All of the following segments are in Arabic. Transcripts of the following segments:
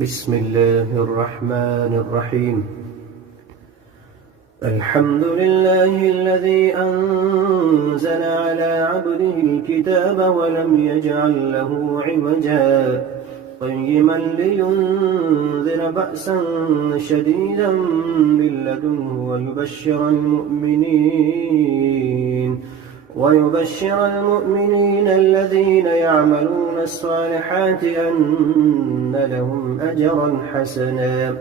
بسم الله الرحمن الرحيم. الحمد لله الذي أنزل على عبده الكتاب ولم يجعل له عوجا قيما لينذر بأسا شديدا من لدنه ويبشر المؤمنين الذين يعملون الصالحات أن لهم أجرا حسنا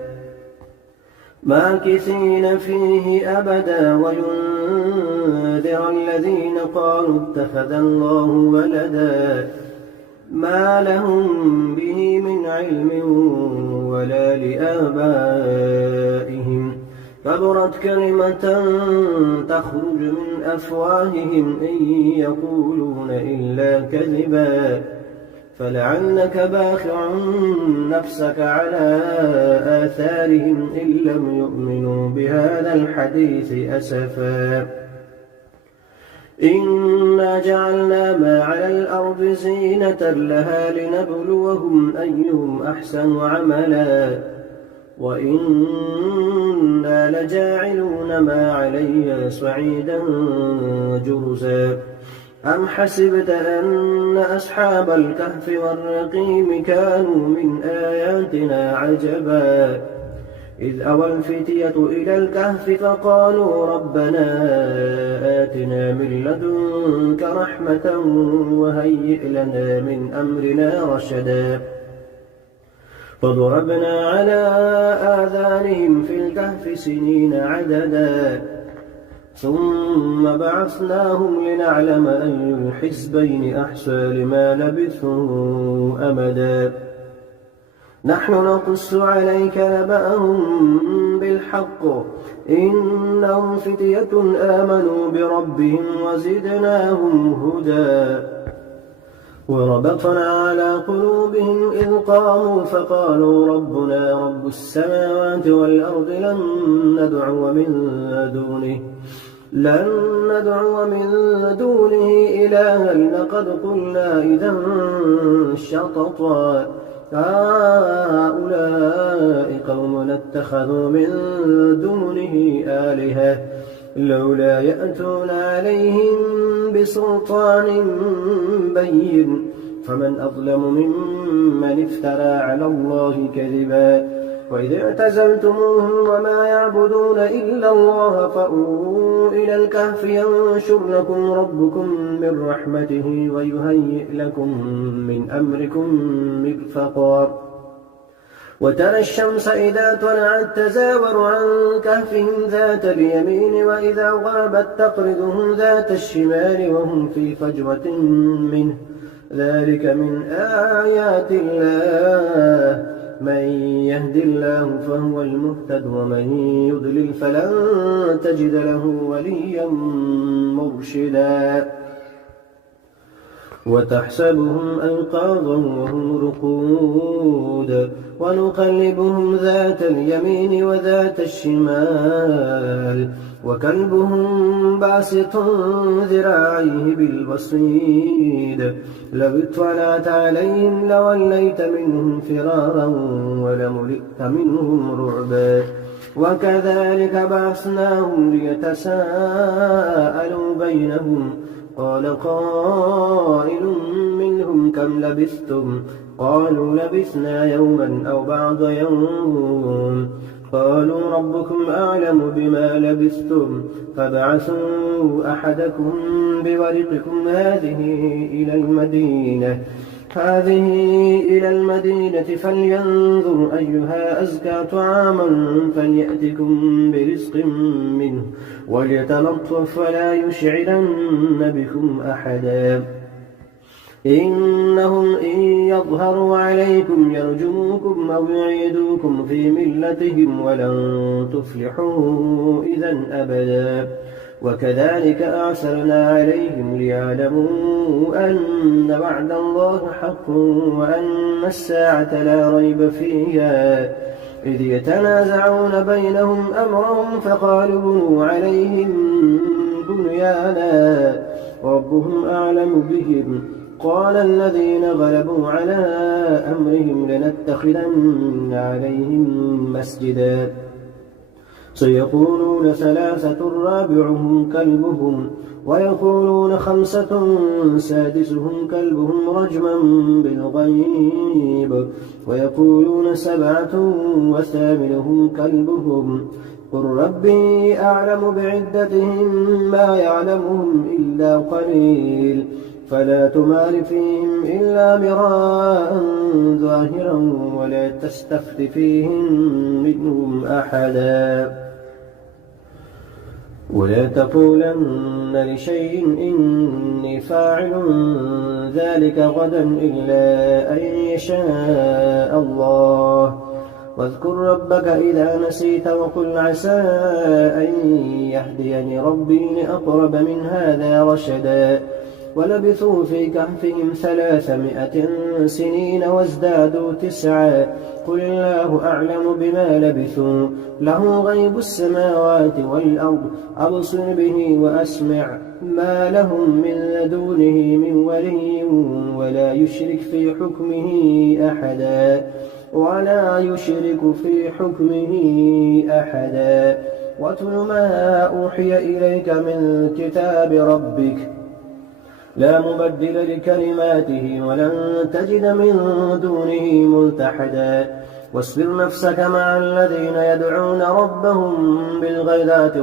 ماكثين فيه أبدا وينذر الذين قالوا اتخذ الله ولدا ما لهم به من علم ولا لآبائهم كبرت كلمة تخرج من أفواههم إن يقولون إلا كذبا فلعلك باخع نفسك على آثارهم إن لم يؤمنوا بهذا الحديث أسفا إنا جعلنا ما على الأرض زينة لها لنبلوهم أيهم أحسن عملا وإنا لجاعلون ما عليها صعيدا جرزا أم حسبت أن أصحاب الكهف والرقيم كانوا من آياتنا عجبا إذ أوى الفتية إلى الكهف فقالوا ربنا آتنا من لدنك رحمة وهيئ لنا من أمرنا رشدا فضربنا على آذانهم في الكهف سنين عددا ثم بعثناهم لنعلم أي الحزبين أحصى لما لبثوا أمدا نحن نقص عليك نبأهم بالحق إنهم فتية آمنوا بربهم وزدناهم هدى وربطنا على قلوبهم إذ قاموا فقالوا ربنا رب السماوات والأرض لن ندعو من دونه إلها لقد قلنا إذا شططا هؤلاء قوم اتخذوا من دونه آلهة لولا يأتون عليهم بسلطان بين فمن أظلم ممن افترى على الله كذبا وإذ اعتزلتموهم وما يعبدون إلا الله فأووا إلى الكهف ينشر لكم ربكم من رحمته ويهيئ لكم من أمركم مرفقا وترى الشمس إذا طلعت تزاور عن كهفهم ذات اليمين وإذا غابت تقرضهم ذات الشمال وهم في فجوة منه ذلك من آيات الله من يهد الله فهو المهتد ومن يضلل فلن تجد له وليا مرشدا وتحسبهم أيقاظا وهم رقود ونقلبهم ذات اليمين وذات الشمال وكلبهم باسط ذراعيه بالوصيد لو اطلعت عليهم لوليت منهم فرارا ولملئت منهم رعبا وكذلك بعثناهم ليتساءلوا بينهم قال قائل منهم كم لبثتم قالوا لبثنا يوما أو بعض يوم قالوا ربكم أعلم بما لبثتم فابعثوا أحدكم بورقكم هذه إلى المدينة فلينظر أيها أزكى طعاما فليأتكم برزق منه وليتلطف ولا يشعرن بكم أحدا إنهم إن يظهروا عليكم يرجموكم أو يعيدوكم في ملتهم ولن تفلحوا إذا أبدا وكذلك أعثرنا عليهم ليعلموا أن وعد الله حق وأن الساعة لا ريب فيها إذ يتنازعون بينهم أمرهم فقالوا بنوا عليهم بنيانا ربهم أعلم بهم قال الذين غلبوا على أمرهم لنتخذن عليهم مسجدا سيقولون ثلاثة رابعهم كلبهم ويقولون خمسة سادسهم كلبهم رجما بالغيب ويقولون سبعة وثامنهم كلبهم قل ربي أعلم بعدتهم ما يعلمهم إلا قليل فلا تمار فيهم إلا مراء ظاهرا ولا تستفت فيهم منهم أحدا ولا تقولن لشيء إني فاعل ذلك غدا إلا أن يشاء الله واذكر ربك إذا نسيت وقل عسى أن يهديني ربي لأقرب من هذا رشدا ولبثوا في كهفهم 300 سنين وازدادوا 9 قل الله أعلم بما لبثوا له غيب السماوات والأرض أبصر به وأسمع ما لهم من لدونه من ولي ولا يشرك في حكمه أحدا واتل ما أوحي إليك من كتاب ربك لا مبدل لكلماته ولن تجد من دونه ملتحدا واصبر نفسك مع الذين يدعون ربهم بالغداة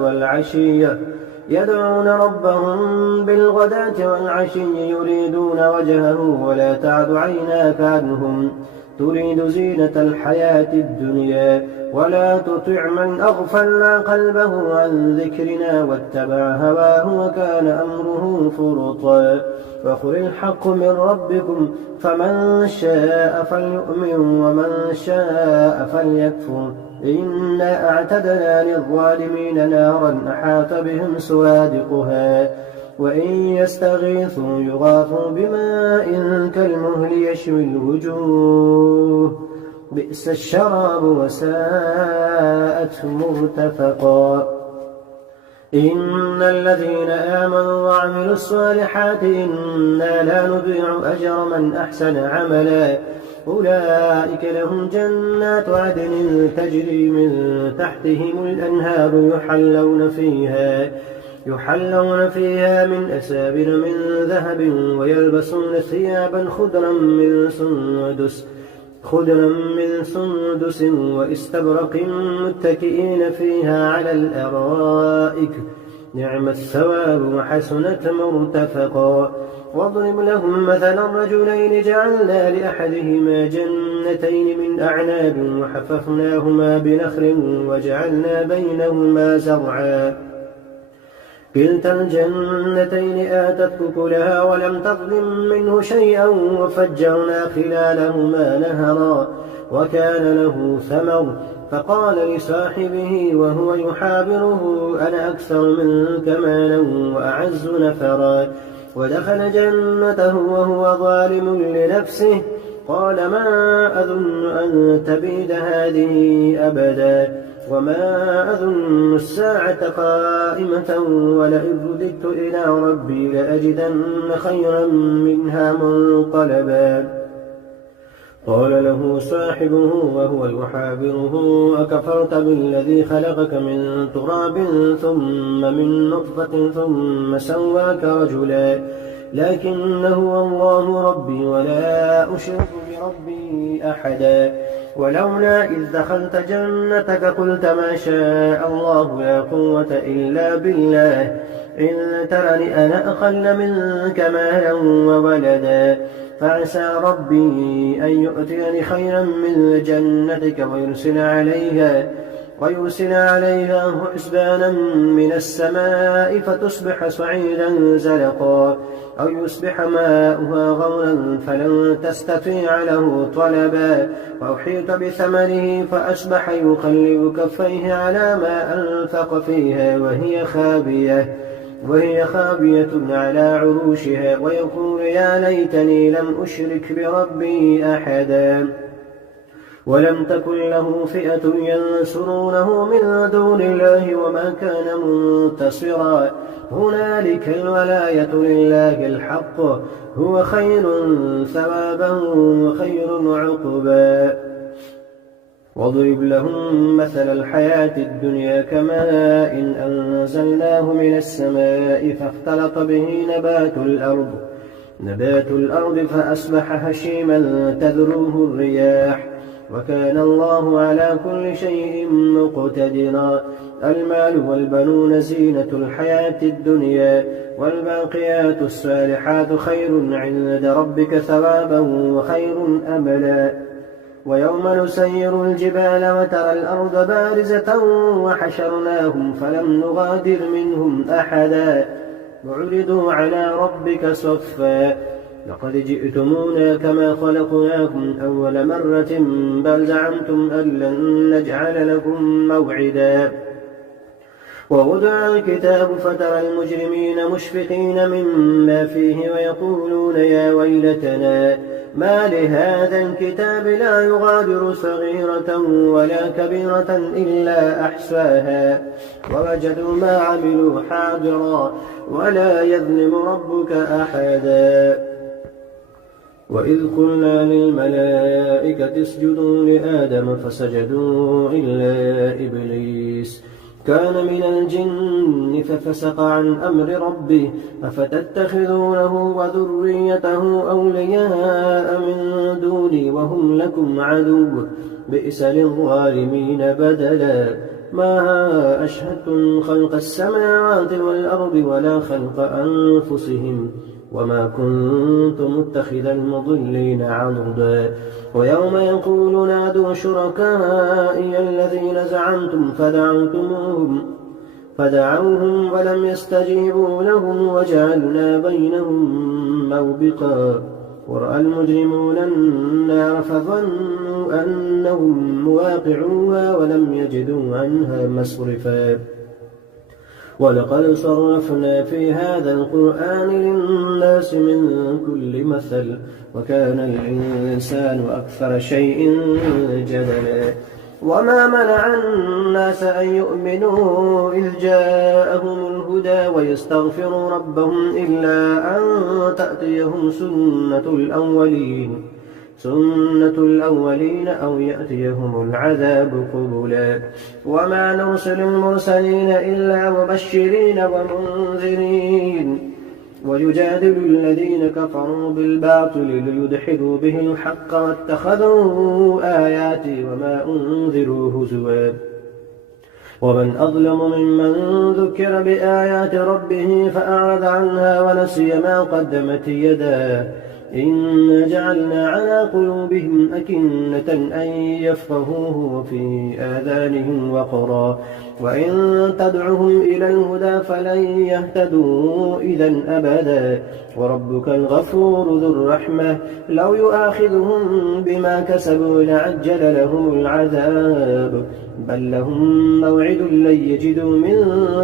والعشي يريدون وجهه ولا تعد عيناك عنهم تريد زينة الحياة الدنيا ولا تطع من أغفلنا قلبه عن ذكرنا واتبع هواه وكان أمره فرطا وقل الحق من ربكم فمن شاء فليؤمن ومن شاء فليكفر إنا أعتدنا للظالمين نارا أحاط بهم سرادقها وإن يستغيثوا يغاثوا بماء كالمهل يشوي الوجوه بئس الشراب وساءت مرتفقا إن الذين آمنوا وعملوا الصالحات إنا لا نضيع أجر من أحسن عملا أولئك لهم جنات عدن تجري من تحتهم الأنهار يحلون فيها من أسابر من ذهب ويلبسون ثيابا خضرا من سندس واستبرق متكئين فيها على الأرائك نعم الثواب وحسنت مرتفقا واضرب لهم مثلا رجلين جعلنا لأحدهما جنتين من أعناب وحففناهما بنخل وجعلنا بينهما زرعا كلتا الجنتين آتت أكلها ولم تظلم منه شيئا وفجرنا خلالهما نهرا وكان له ثمر فقال لصاحبه وهو يحاوره أنا أكثر منك مالا وأعز نفرا ودخل جنته وهو ظالم لنفسه قال ما أظن أن تبيد هذه أبدا وما أظن الساعة قائمة ولئن رددت إلى ربي لأجدن خيرا منها منقلبا قال له صاحبه وهو يحاوره أكفرت بالذي خلقك من تراب ثم من نطفة ثم سواك رجلا لكن هو الله ربي ولا أشرك بربي أحدا ولولا إذ دخلت جنتك قلت ما شاء الله لا قوة إلا بالله إن ترني أنا أقل منك مالا وولدا فعسى ربي أن يؤتيني خيرا من جنتك ويرسل عليها حسبانا من السماء فتصبح صعيدا زلقا أو يصبح ماؤها غورا فلن تستطيع له طلبا وأحيط بثمره فأصبح يقلب كفيه على ما أنفق فيها وهي خابية على عروشها ويقول يا ليتني لم أشرك بربي أحدا ولم تكن له فئة ينصرونه من دون الله وما كان منتصرا هنالك الولاية لله الحق هو خير ثوابا وخير عقبا واضرب لهم مثل الحياة الدنيا كماء إن أنزلناه من السماء فاختلط به نبات الأرض فأصبح هشيما تذروه الرياح وكان الله على كل شيء مقتدرا المال والبنون زينة الحياة الدنيا والباقيات الصالحات خير عند ربك ثوابا وخير أملا ويوم نسير الجبال وترى الأرض بارزة وحشرناهم فلم نغادر منهم أحدا وعرضوا على ربك صفا لقد جئتمونا كما خلقناكم أول مرة بل زعمتم أن لن نجعل لكم موعدا ووضع الكتاب فترى المجرمين مشفقين مما فيه ويقولون يا ويلتنا ما لهذا الكتاب لا يغادر صغيرة ولا كبيرة إلا أحصاها ووجدوا ما عملوا حاضرا ولا يظلم ربك أحدا وإذ قلنا للملائكة اسجدوا لآدم فسجدوا إلا إبليس كان من الجن ففسق عن أمر ربه أفتتخذونه وذريته أولياء من دوني وهم لكم عدو بئس للظالمين بدلا ما أشهدتم خلق السماوات والأرض ولا خلق أنفسهم وما كنت متخذ المضلين عضدا ويوم يقول نادوا شركائي الذين زعمتم فدعوهم ولم يستجيبوا لهم وجعلنا بينهم موبقا ورأى المجرمون النار فظنوا أنهم مواقعوها ولم يجدوا عنها مصرفا ولقد صرفنا في هذا القرآن للناس من كل مثل وكان الإنسان أكثر شيء جدلا وما منع الناس أن يؤمنوا إذ جاءهم الهدى ويستغفروا ربهم إلا أن تأتيهم سنة الأولين أو يأتيهم العذاب قبلا وما نرسل المرسلين إلا مبشرين ومنذرين ويجادل الذين كفروا بالباطل ليدحضوا به الحق واتخذوا آياتي وما أنذروا هزوا ومن أظلم ممن ذكر بآيات ربه فأعرض عنها ونسي ما قدمت يداه إنا جعلنا على قلوبهم أكنة أن يفقهوه وفي آذانهم وقرا وإن تدعهم إلى الهدى فلن يهتدوا إذا أبدا وربك الغفور ذو الرحمة لو يؤاخذهم بما كسبوا لعجل لهم العذاب بل لهم موعد لن يجدوا من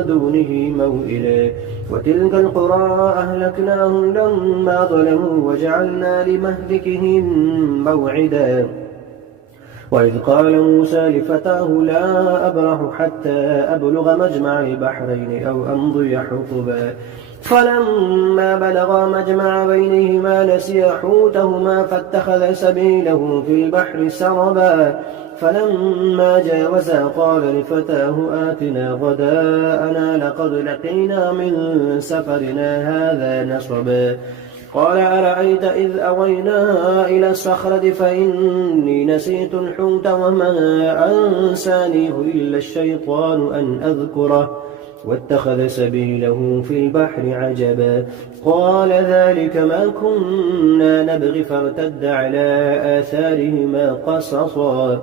دونه موئلا وتلك القرى أهلكناهم لما ظلموا وجعلنا لمهلكهم موعدا وإذ قال موسى لفتاه لا أبرح حتى أبلغ مجمع البحرين أو أمضي حقبا فلما بلغا مجمع بينهما نسيا حوتهما فاتخذ سبيله في البحر سربا فلما جاوزا قال لفتاه آتنا غداءنا لقد لقينا من سفرنا هذا نصبا قال أرأيت إذ أوينا إلى الصخرة فإني نسيت الحوت وما أنسانيه إلا الشيطان أن أذكره واتخذ سبيله في البحر عجبا قال ذلك ما كنا نبغي فارتد على آثارهما قصصا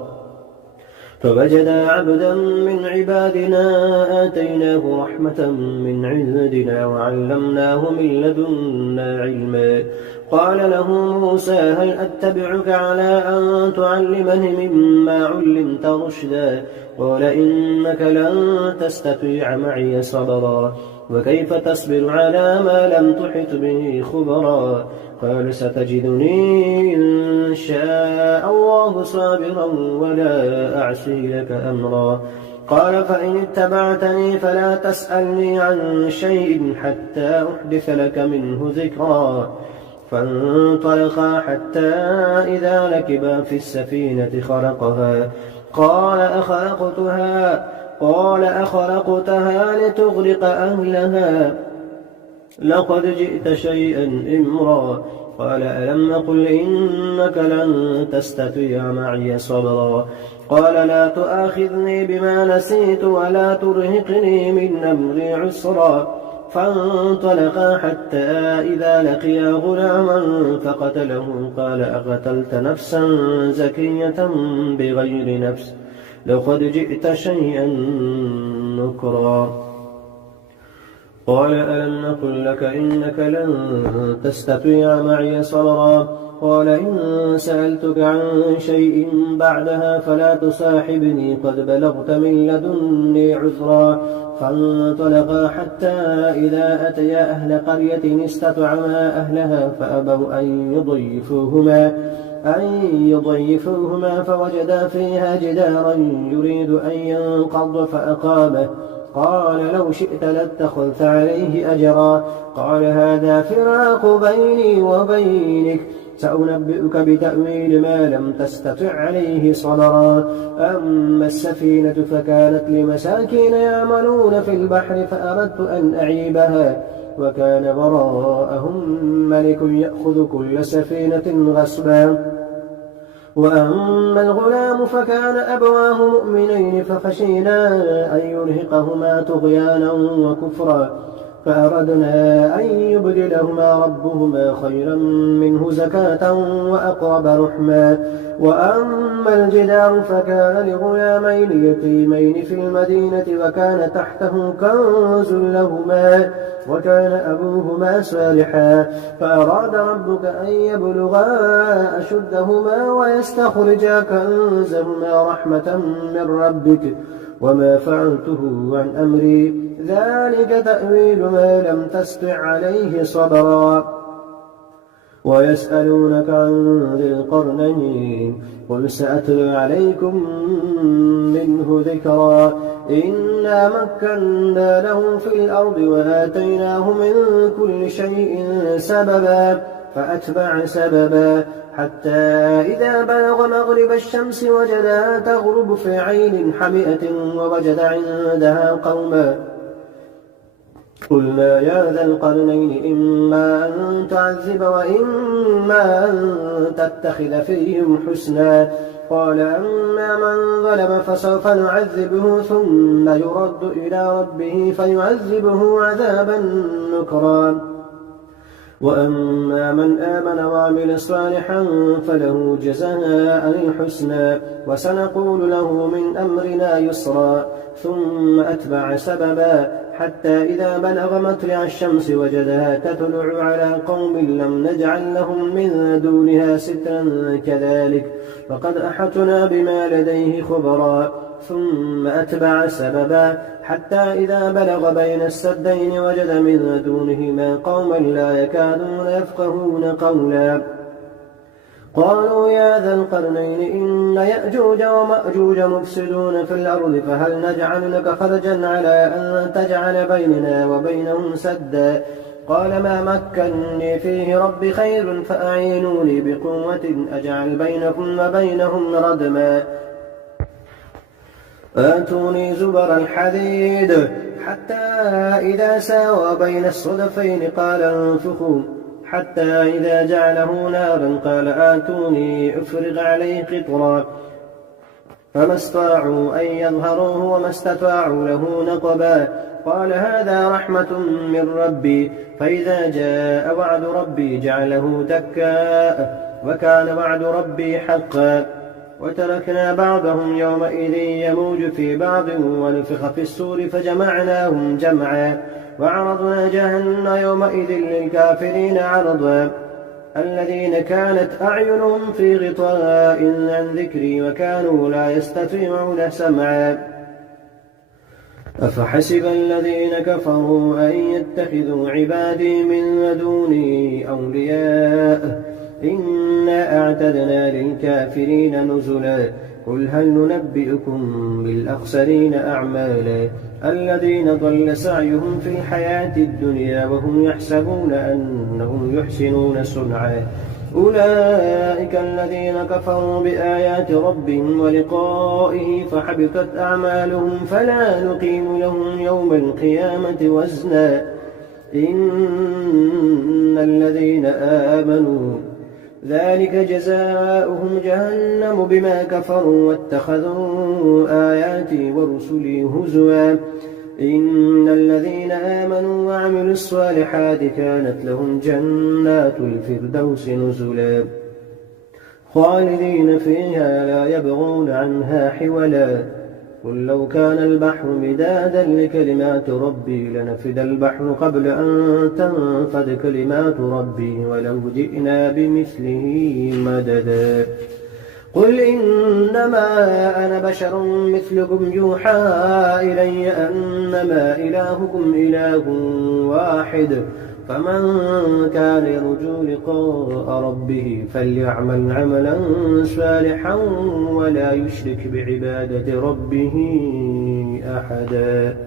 فوجدا عبدا من عبادنا آتيناه رحمة من عندنا وعلمناه من لدنا علما قال له موسى هل أتبعك على أن تعلمني مما علمت رشدا قال إنك لن تستطيع معي صبرا وكيف تصبر على ما لم تحط به خبرا قال ستجدني إن شاء الله صابرا ولا أعصي لك أمرا قال فإن اتبعتني فلا تسألني عن شيء حتى أحدث لك منه ذكرا فانطلقا حتى إذا ركبا في السفينة خرقها قال أخرقتها لتغرق أهلها لقد جئت شيئا إمرا قال ألم أقل إنك لن تستطيع معي صبرا قال لا تؤاخذني بما نسيت ولا ترهقني من أمري عسرا فانطلقا حتى إذا لقيا غلاما فقتله قال أقتلت نفسا زكية بغير نفس لقد جئت شيئا نكرا قال ألم نقل لك إنك لن تستطيع معي صبرا قال إن سألتك عن شيء بعدها فلا تصاحبني قد بلغت من لدني عذرا فانطلقا حتى إذا أتيا أهل قرية استطعما أهلها فأبوا أن يضيفوهما فوجدا فيها جدارا يريد أن ينقض فأقامه قال لو شئت لاتخذت عليه أجرا قال هذا فراق بيني وبينك سأنبئك بتأويل ما لم تستطع عليه صبرا أما السفينة فكانت لمساكين يعملون في البحر فأردت أن أعيبها وكان وراءهم ملك يأخذ كل سفينة غصبا وأما الغلام فكان أبواه مؤمنين فخشينا أن يرهقهما طغيانا وكفرا فأردنا أن يبدلهما ربهما خيرا منه زكاة وأقرب رحما وأما الجدار فكان لغلامين يتيمين في المدينة وكان تحته كنز لهما وكان أبوهما صالحا فأراد ربك أن يبلغا أشدهما ويستخرجا كنزهما رحمة من ربك وما فعلته عن أمري ذلك تأويل ما لم تستطع عليه صبرا ويسألونك عن ذي القرنين قل سأتلو عليكم منه ذكرا إنا مكنا له في الأرض وآتيناه من كل شيء سببا فأتبع سببا حتى إذا بلغ مغرب الشمس وجدها تغرب في عين حمئة ووجد عندها قوما قلنا يا ذا القرنين إما أن تعذب وإما أن تتخذ فيهم حسنا قال أما من ظلم فسوف نعذبه ثم يرد إلى ربه فيعذبه عذابا نكرا وأما من آمن وعمل صالحا فله جزاء الحسنى وسنقول له من أمرنا يسرا ثم أتبع سببا حتى إذا بلغ مطلع الشمس وجدها تطلع على قوم لم نجعل لهم من دونها سترا كذلك فقد أحطنا بما لديه خبرا ثم أتبع سببا حتى إذا بلغ بين السدين وجد من دونهما قوما لا يكادون يفقهون قولا قالوا يا ذا القرنين إن يأجوج ومأجوج مفسدون في الأرض فهل نجعل لك خرجا على أن تجعل بيننا وبينهم سدا قال ما مكنني فيه ربي خير فأعينوني بقوة أجعل بينكم وبينهم ردما آتوني زبر الحديد حتى إذا ساوى بين الصدفين قال انفخوا حتى إذا جعله نارا قال آتوني أفرغ عليه قطرا فما استطاعوا أن يظهروه وما استطاعوا له نقبا قال هذا رحمة من ربي فإذا جاء وعد ربي جعله دكاء وكان وعد ربي حقا وتركنا بعضهم يومئذ يموج في بعض ونفخ في السور فجمعناهم جمعا وعرضنا جهنم يومئذ للكافرين عرضا الذين كانت أعينهم في غطاء عن ذكري وكانوا لا يستطيعون سمعا أفحسب الذين كفروا أن يتخذوا عبادي من دوني أولياء إنا أعتدنا للكافرين نزلا قل هل ننبئكم بالأخسرين أعمالا الذين ضل سعيهم في الحياة الدنيا وهم يحسبون أنهم يحسنون صنعا أولئك الذين كفروا بآيات ربهم ولقائه فحبطت أعمالهم فلا نقيم لهم يوم القيامة وزنا إن الذين آمنوا ذلك جزاؤهم جهنم بما كفروا واتخذوا آياتي ورسلي هزوا إن الذين آمنوا وعملوا الصالحات كانت لهم جنات الفردوس نزلا خالدين فيها لا يبغون عنها حولا قل لو كان البحر مدادا لكلمات ربي لنفد البحر قبل أن تنفد كلمات ربي ولو جئنا بمثله مددا قل إنما أنا بشر مثلكم يوحى إلي أنما إلهكم إله واحد فمن كان يرجو لقاء ربه فليعمل عملا صالحا ولا يشرك بعبادة ربه أحدا.